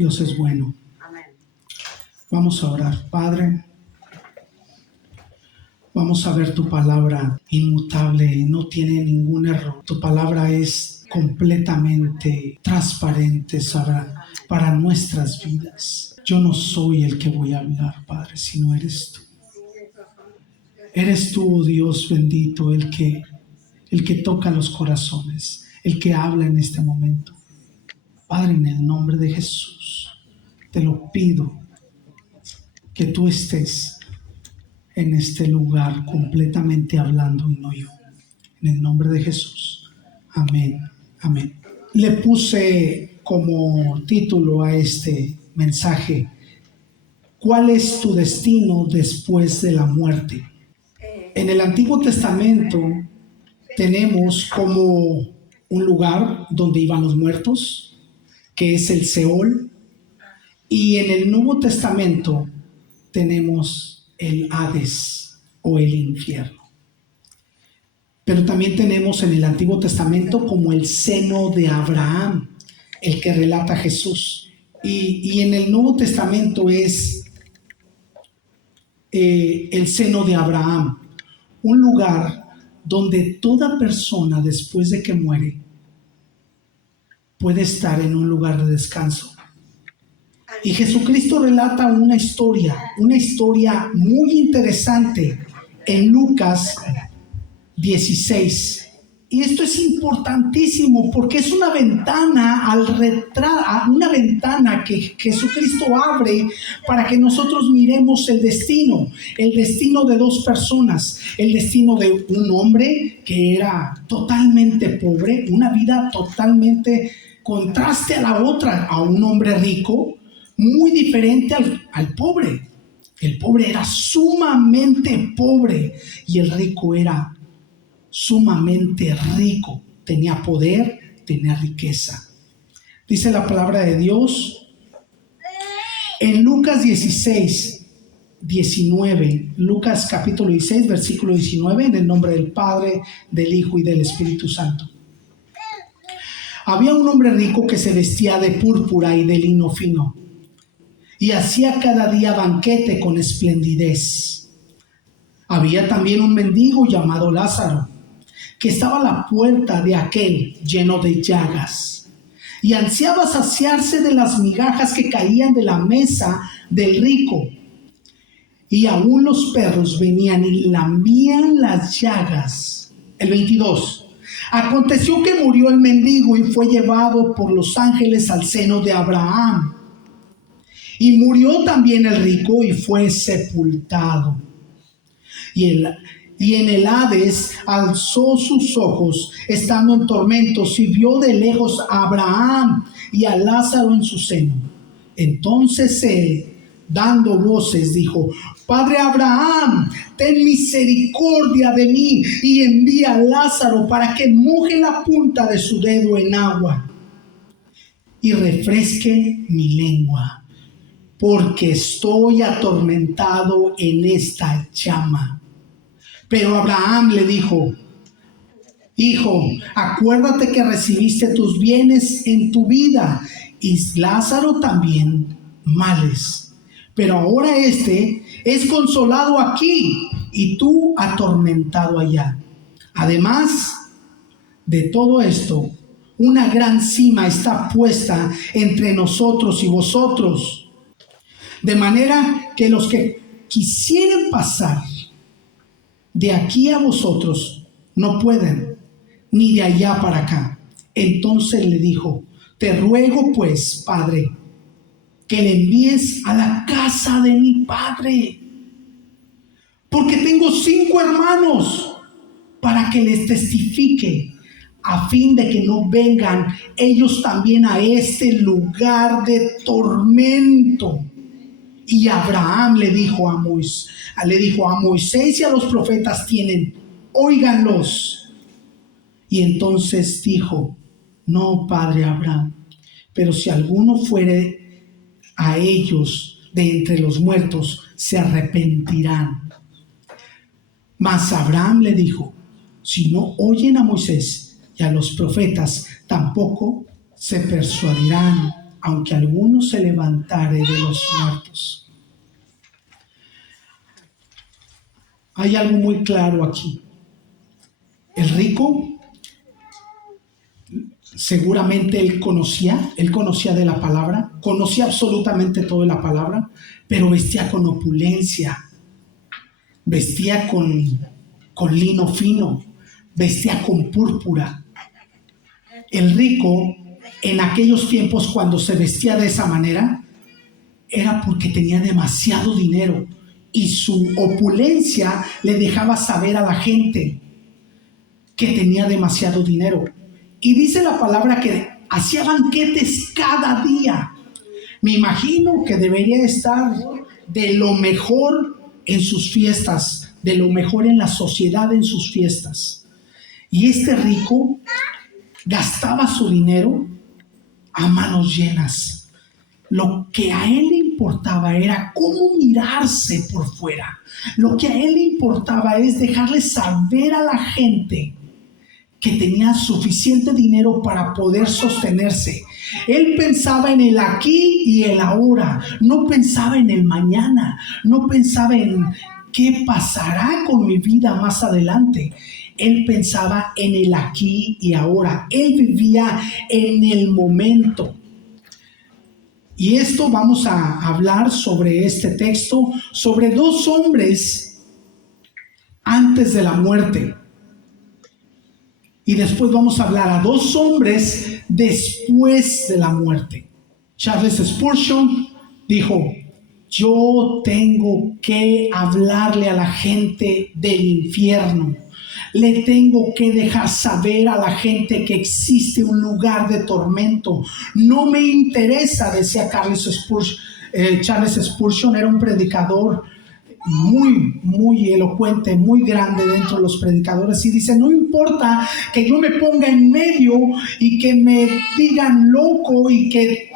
Dios es bueno. Vamos a orar. Padre, vamos a ver tu palabra inmutable, no tiene ningún error. Tu palabra es completamente transparente para nuestras vidas. Yo no soy el que voy a hablar, Padre, sino eres tú. Eres tú, oh Dios bendito, el que toca los corazones, el que habla en este momento. Padre, en el nombre de Jesús, te lo pido que tú estés en este lugar completamente hablando y no yo. En el nombre de Jesús. Amén. Amén. Le puse como título a este mensaje: ¿cuál es tu destino después de la muerte? En el Antiguo Testamento tenemos como un lugar donde iban los muertos, que es el Seol, y en el Nuevo Testamento tenemos el Hades o el infierno. Pero también tenemos en el Antiguo Testamento como el seno de Abraham, el que relata Jesús. Y en el Nuevo Testamento es el seno de Abraham, un lugar donde toda persona después de que muere puede estar en un lugar de descanso. Y Jesucristo relata una historia muy interesante en Lucas 16. Y esto es importantísimo porque es una ventana una ventana que Jesucristo abre para que nosotros miremos el destino de dos personas, el destino de un hombre que era totalmente pobre, una vida totalmente contraste a la otra, a un hombre rico, muy diferente al pobre. El pobre era sumamente pobre y el rico era sumamente rico, tenía poder, tenía riqueza. Dice la palabra de Dios en Lucas 19, Lucas capítulo 16, versículo 19, en el nombre del Padre, del Hijo y del Espíritu Santo. Había un hombre rico que se vestía de púrpura y de lino fino y hacía cada día banquete con esplendidez. Había también un mendigo llamado Lázaro, que estaba a la puerta de aquel lleno de llagas, y ansiaba saciarse de las migajas que caían de la mesa del rico. Y aún los perros venían y lambían las llagas. El 22. Aconteció que murió el mendigo y fue llevado por los ángeles al seno de Abraham. Y murió también el rico y fue sepultado. Y en el Hades alzó sus ojos, estando en tormentos, y vio de lejos a Abraham y a Lázaro en su seno. Entonces él, dando voces, dijo: Padre Abraham, ten misericordia de mí, y envía a Lázaro para que moje la punta de su dedo en agua y refresque mi lengua, porque estoy atormentado en esta llama. Pero Abraham le dijo: Hijo, acuérdate que recibiste tus bienes en tu vida, y Lázaro también males. Pero ahora este es consolado aquí, y tú atormentado allá. Además de todo esto, una gran sima está puesta entre nosotros y vosotros, de manera que los que quisieren pasar de aquí a vosotros no pueden, ni de allá para acá. Entonces le dijo: Te ruego pues, Padre, que le envíes a la casa de mi padre, porque tengo 5 hermanos, para que les testifique, a fin de que no vengan ellos también a este lugar de tormento. Y Abraham le dijo a Moisés y a los profetas tienen, óiganlos. Y entonces dijo: No, padre Abraham, pero si alguno fuere a ellos de entre los muertos, se arrepentirán. Mas Abraham le dijo: Si no oyen a Moisés y a los profetas, tampoco se persuadirán, aunque alguno se levantare de los muertos. Hay algo muy claro aquí. El rico, seguramente él conocía de la palabra, conocía absolutamente todo de la palabra, pero vestía con opulencia, vestía con lino fino, vestía con púrpura. El rico, en aquellos tiempos, cuando se vestía de esa manera, era porque tenía demasiado dinero y su opulencia le dejaba saber a la gente que tenía demasiado dinero. Y dice la palabra que hacía banquetes cada día. Me imagino que debería estar de lo mejor en sus fiestas, de lo mejor en la sociedad en sus fiestas. Y este rico gastaba su dinero a manos llenas. Lo que a él le importaba era cómo mirarse por fuera. Lo que a él le importaba es dejarle saber a la gente que tenía suficiente dinero para poder sostenerse. Él pensaba en el aquí y el ahora. No pensaba en el mañana. No pensaba en qué pasará con mi vida más adelante. Él pensaba en el aquí y ahora. Él vivía en el momento. Y esto vamos a hablar sobre este texto, sobre dos hombres antes de la muerte. Y después vamos a hablar a dos hombres después de la muerte. Charles Spurgeon dijo: yo tengo que hablarle a la gente del infierno. Le tengo que dejar saber a la gente que existe un lugar de tormento. No me interesa, decía Charles Spurgeon, era un predicador muy elocuente, muy grande dentro de los predicadores, y dice: no importa que yo me ponga en medio y que me digan loco y que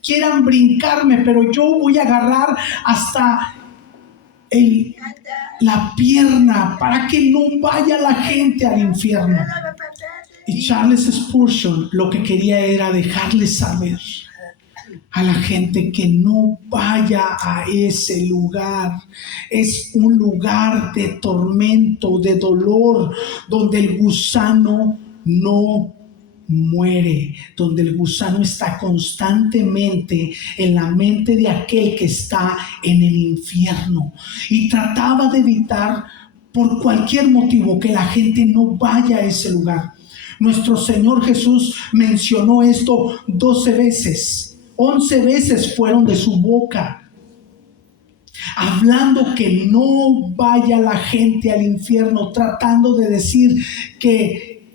quieran brincarme, pero yo voy a agarrar hasta la pierna para que no vaya la gente al infierno. Y Charles Spurgeon lo que quería era dejarle saber a la gente que no vaya a ese lugar. Es un lugar de tormento, de dolor, donde el gusano no muere, donde el gusano está constantemente en la mente de aquel que está en el infierno. Y trataba de evitar por cualquier motivo que la gente no vaya a ese lugar. Nuestro Señor Jesús mencionó esto 12 veces. 11 veces fueron de su boca, hablando que no vaya la gente al infierno, tratando de decir que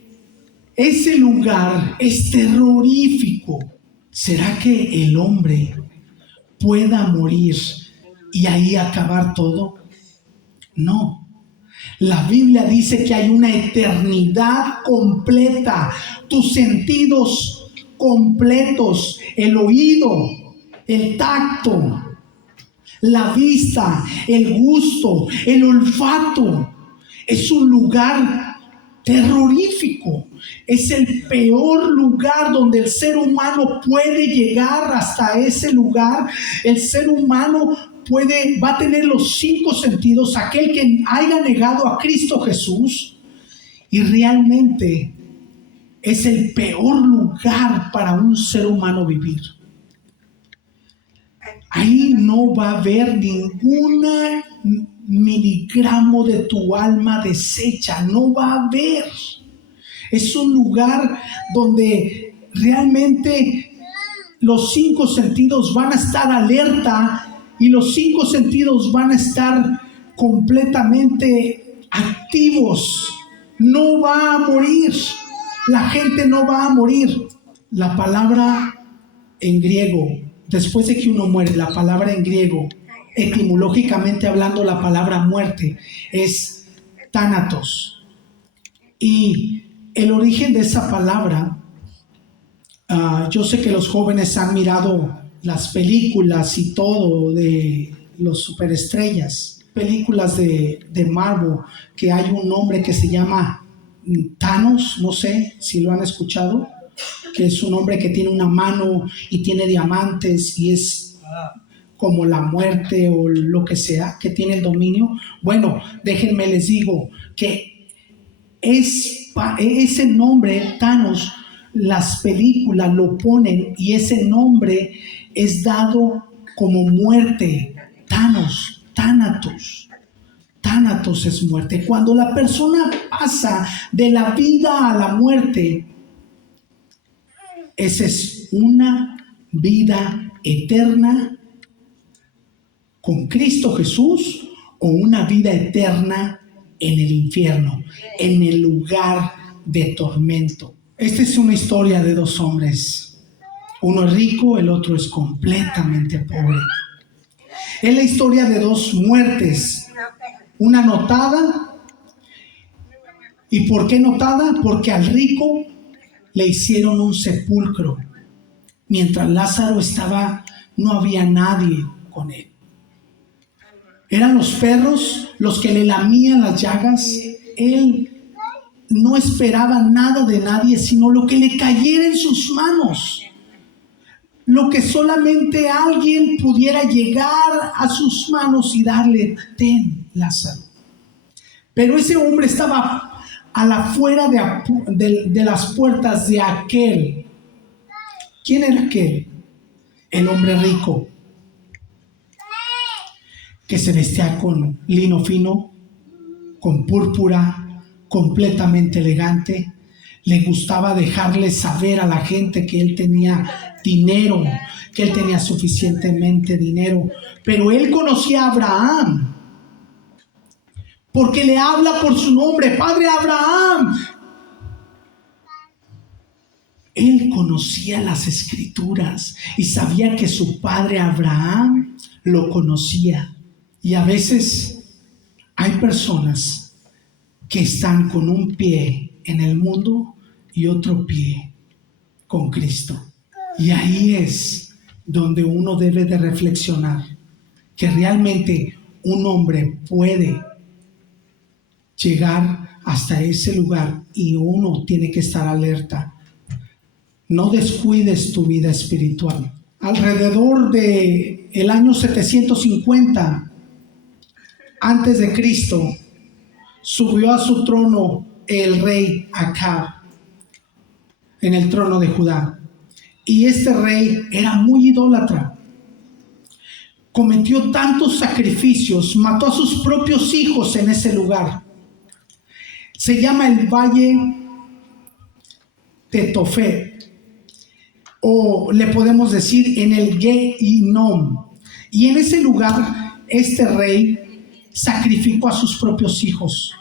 ese lugar es terrorífico. ¿Será que el hombre pueda morir y ahí acabar todo? No. La Biblia dice que hay una eternidad completa. Tus sentidos completos, el oído, el tacto, la vista, el gusto, el olfato. Es un lugar terrorífico. Es el peor lugar donde el ser humano puede llegar. Hasta ese lugar el ser humano va a tener los 5 sentidos, aquel que haya negado a Cristo Jesús, y realmente es el peor lugar para un ser humano vivir. Ahí no va a haber ninguna miligramo de tu alma deshecha, no va a haber. Es un lugar donde realmente los 5 sentidos van a estar alerta y los 5 sentidos van a estar completamente activos. No va a morir. La gente no va a morir. La palabra en griego, después de que uno muere, la palabra en griego, etimológicamente hablando, la palabra muerte es tánatos. Y el origen de esa palabra, yo sé que los jóvenes han mirado las películas y todo de los superestrellas, películas de Marvel, que hay un hombre que se llama Thanos, no sé si lo han escuchado, que es un hombre que tiene una mano y tiene diamantes y es como la muerte o lo que sea, que tiene el dominio. Bueno, déjenme les digo que ese nombre, Thanos, las películas lo ponen y ese nombre es dado como muerte. Thanos, Thanatos. Thanatos es muerte. Cuando la persona pasa de la vida a la muerte, esa es una vida eterna con Cristo Jesús o una vida eterna en el infierno, en el lugar de tormento. Esta es una historia de dos hombres. Uno es rico, el otro es completamente pobre. Es la historia de dos muertes, una notada. ¿Y por qué notada? Porque al rico le hicieron un sepulcro. Mientras Lázaro estaba, no había nadie con él. Eran los perros los que le lamían las llagas. Él no esperaba nada de nadie, sino lo que le cayera en sus manos. Lo que solamente alguien pudiera llegar a sus manos y darle: ten, Lázaro. Pero ese hombre estaba a la afuera de las puertas de aquel. ¿Quién era aquel? El hombre rico, que se vestía con lino fino, con púrpura, completamente elegante. Le gustaba dejarle saber a la gente que él tenía dinero, que él tenía suficientemente dinero. Pero él conocía a Abraham, porque le habla por su nombre: Padre Abraham. Él conocía las escrituras y sabía que su padre Abraham lo conocía. Y a veces hay personas que están con un pie en el mundo y otro pie con Cristo. Y ahí es donde uno debe de reflexionar que realmente un hombre puede llegar hasta ese lugar y uno tiene que estar alerta. No descuides tu vida espiritual. Alrededor de el año 750 antes de Cristo, subió a su trono el rey Acab en el trono de Judá. Y este rey era muy idólatra. Cometió tantos sacrificios, mató a sus propios hijos en ese lugar. Se llama el Valle de Tofet, o le podemos decir en el Gehinom. Y en ese lugar este rey sacrificó a sus propios hijos.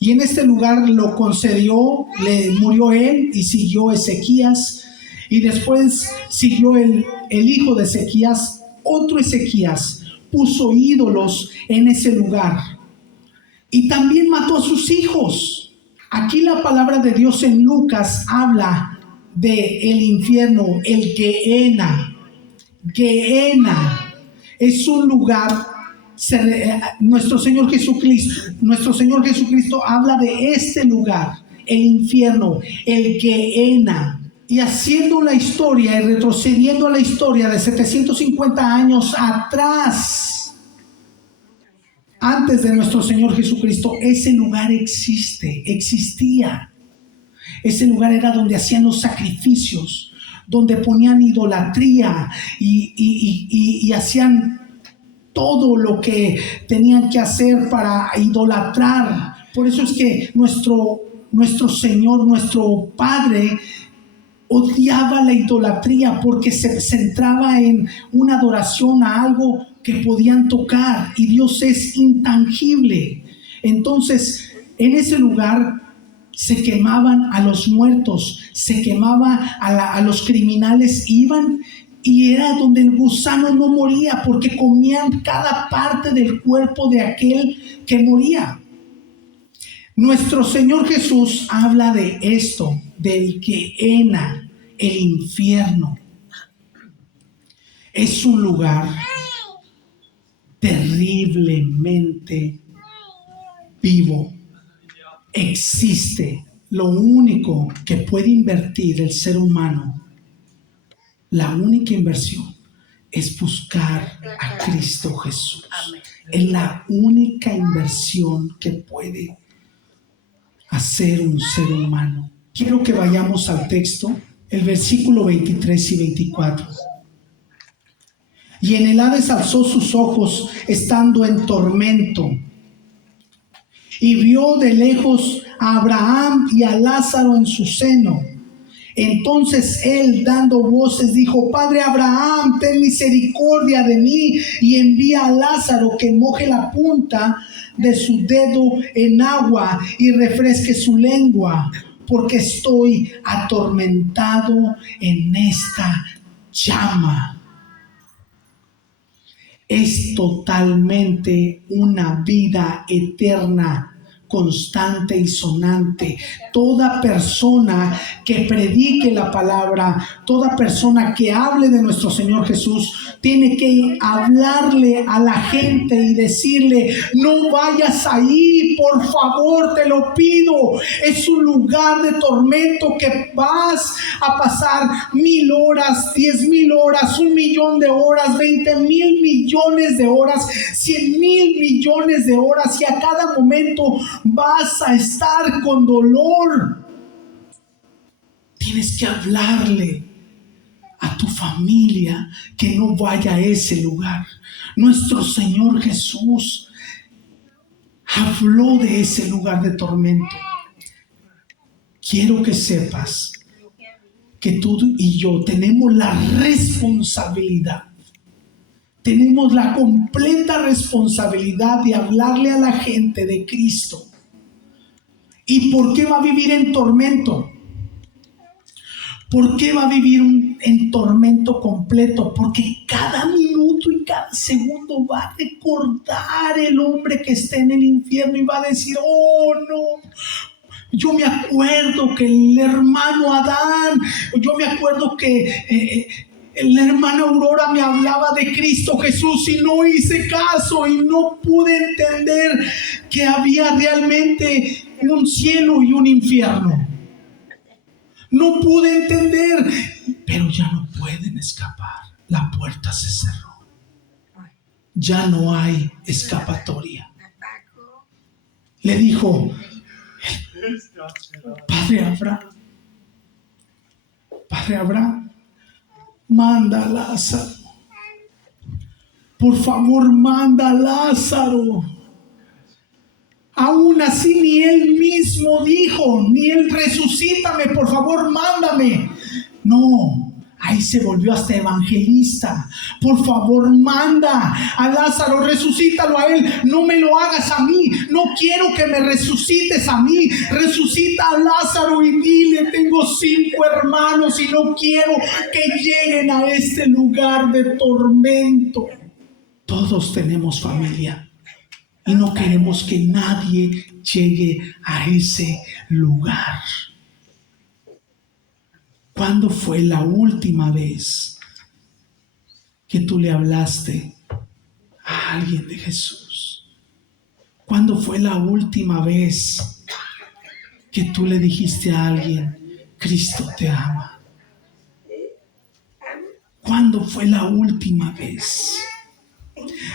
Y en este lugar lo concedió, le murió él y siguió Ezequías. Y después siguió el hijo de Ezequías, otro Ezequías, puso ídolos en ese lugar. Y también mató a sus hijos. Aquí la palabra de Dios en Lucas habla de el infierno, el Gehenna. Gehenna es un lugar. Nuestro Señor Jesucristo habla de este lugar, el infierno, el Gehenna. Y haciendo la historia y retrocediendo a la historia de 750 años atrás, antes de nuestro Señor Jesucristo, ese lugar existía. Ese lugar era donde hacían los sacrificios, donde ponían idolatría y hacían todo lo que tenían que hacer para idolatrar. Por eso es que nuestro Señor, nuestro Padre, odiaba la idolatría, porque se centraba en una adoración a algo que podían tocar, y Dios es intangible. Entonces, en ese lugar se quemaban a los muertos, se quemaba a los criminales, iban, y era donde el gusano no moría, porque comían cada parte del cuerpo de aquel que moría. Nuestro Señor Jesús habla de esto, del Gehenna, el infierno. Es un lugar terriblemente vivo. Existe lo único que puede invertir el ser humano, la única inversión, es buscar a Cristo Jesús. Es la única inversión que puede hacer un ser humano. Quiero que vayamos al texto, el versículo 23 y 24. Y en el Hades alzó sus ojos estando en tormento, y vio de lejos a Abraham y a Lázaro en su seno. Entonces él, dando voces, dijo: Padre Abraham, ten misericordia de mí, y envía a Lázaro que moje la punta de su dedo en agua y refresque su lengua, porque estoy atormentado en esta llama. Es totalmente una vida eterna, constante y sonante. Toda persona que predique la palabra, toda persona que hable de nuestro Señor Jesús, tiene que hablarle a la gente y decirle: no vayas ahí, por favor, te lo pido. Es un lugar de tormento que vas a pasar 1000 horas, 10,000 horas, 1,000,000 de horas, 20,000 millones de horas, 100,000 millones de horas, y a cada momento vas a estar con dolor. Tienes que hablarle a tu familia que no vaya a ese lugar. Nuestro Señor Jesús habló de ese lugar de tormento. Quiero que sepas que tú y yo tenemos la responsabilidad, tenemos la completa responsabilidad de hablarle a la gente de Cristo. ¿Y por qué va a vivir en tormento? ¿Por qué va a vivir en tormento completo? Porque cada minuto y cada segundo va a recordar el hombre que está en el infierno y va a decir: oh no, yo me acuerdo que el hermano Adán, yo me acuerdo que la hermana Aurora me hablaba de Cristo Jesús y no hice caso y no pude entender que había realmente un cielo y un infierno. No pude entender, pero ya no pueden escapar. La puerta se cerró. Ya no hay escapatoria. Le dijo: Padre Abraham, manda a Lázaro. Por favor, manda a Lázaro. Aún así ni él mismo dijo, ni él: resucítame, por favor, mándame. No, ahí se volvió hasta evangelista. Por favor, manda a Lázaro, resucítalo a él. No me lo hagas a mí. No quiero que me resucites a mí. Resucita a Lázaro y dile: tengo 5 hermanos y no quiero que lleguen a este lugar de tormento. Todos tenemos familia. Y no queremos que nadie llegue a ese lugar. ¿Cuándo fue la última vez que tú le hablaste a alguien de Jesús? ¿Cuándo fue la última vez que tú le dijiste a alguien: Cristo te ama? ¿Cuándo fue la última vez?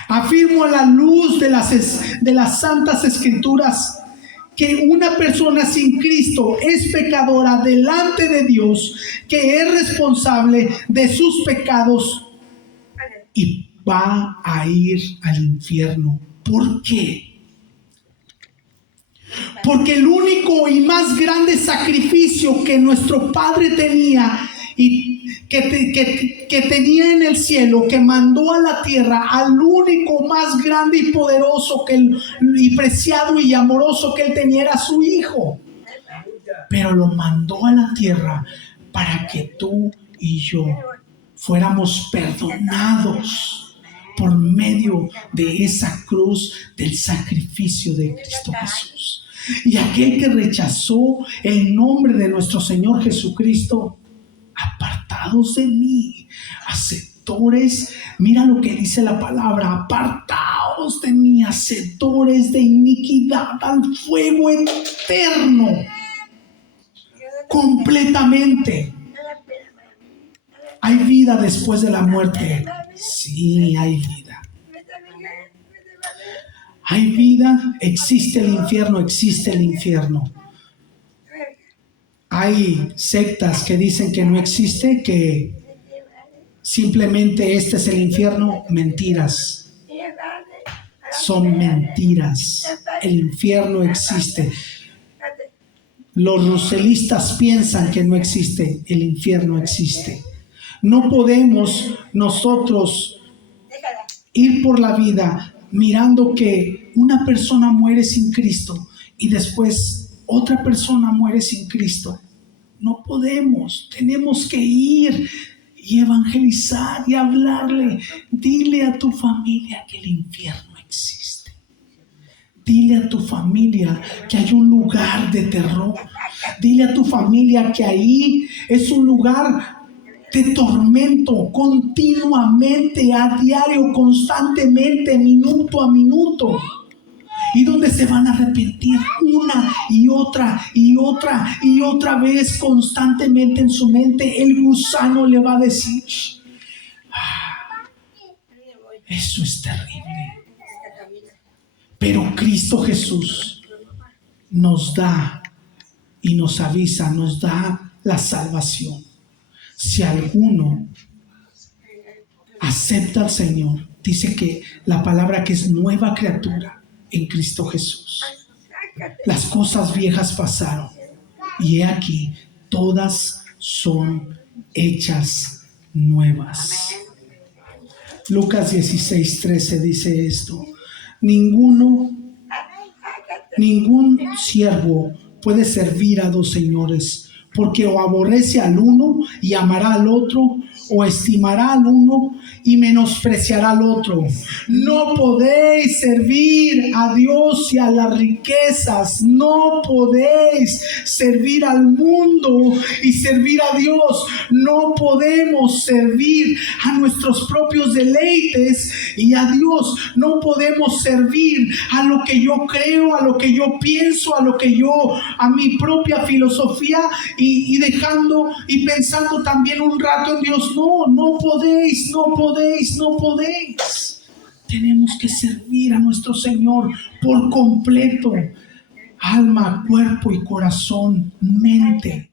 Afirmo a la luz de las santas escrituras que una persona sin Cristo es pecadora delante de Dios, que es responsable de sus pecados y va a ir al infierno. ¿Por qué? Porque el único y más grande sacrificio que nuestro Padre tenía y que tenía en el cielo, que mandó a la tierra al único más grande y poderoso y preciado y amoroso que él tenía, era su Hijo. Pero lo mandó a la tierra para que tú y yo fuéramos perdonados por medio de esa cruz, del sacrificio de Cristo Jesús. Y aquel que rechazó el nombre de nuestro Señor Jesucristo: apartados de mí, hacedores, mira lo que dice la palabra: apartaos de mí, hacedores de iniquidad, al fuego eterno. completamente. ¿Hay vida después de la muerte? Sí, hay vida. ¿Hay vida? ¿Existe el infierno? Existe el infierno. Hay sectas que dicen que no existe, que simplemente este es el infierno. Mentiras. Son mentiras. El infierno existe. Los ruselistas piensan que no existe. El infierno existe. No podemos nosotros ir por la vida mirando que una persona muere sin Cristo y después otra persona muere sin Cristo. No podemos. Tenemos que ir y evangelizar y hablarle. Dile a tu familia que el infierno existe. Dile a tu familia que hay un lugar de terror. Dile a tu familia que ahí es un lugar de tormento continuamente, a diario, constantemente, minuto a minuto. Y donde se van a arrepentir una y otra y otra y otra vez, constantemente en su mente. El gusano le va a decir: eso es terrible. Pero Cristo Jesús nos da y nos avisa, nos da la salvación. Si alguno acepta al Señor, dice que la palabra que es nueva criatura en Cristo Jesús. Las cosas viejas pasaron y he aquí, todas son hechas nuevas. Lucas 16:13 dice esto: ningún siervo puede servir a dos señores, porque o aborrece al uno y amará al otro, o estimará al uno y menospreciará al otro. No podéis servir a Dios y a las riquezas. No podéis servir al mundo y servir a Dios. No podemos servir a nuestros propios deleites y a Dios. No podemos servir a lo que yo creo, a lo que yo pienso, a mi propia filosofía y dejando y pensando también un rato en Dios. No podéis. Tenemos que servir a nuestro Señor por completo, alma, cuerpo y corazón, mente.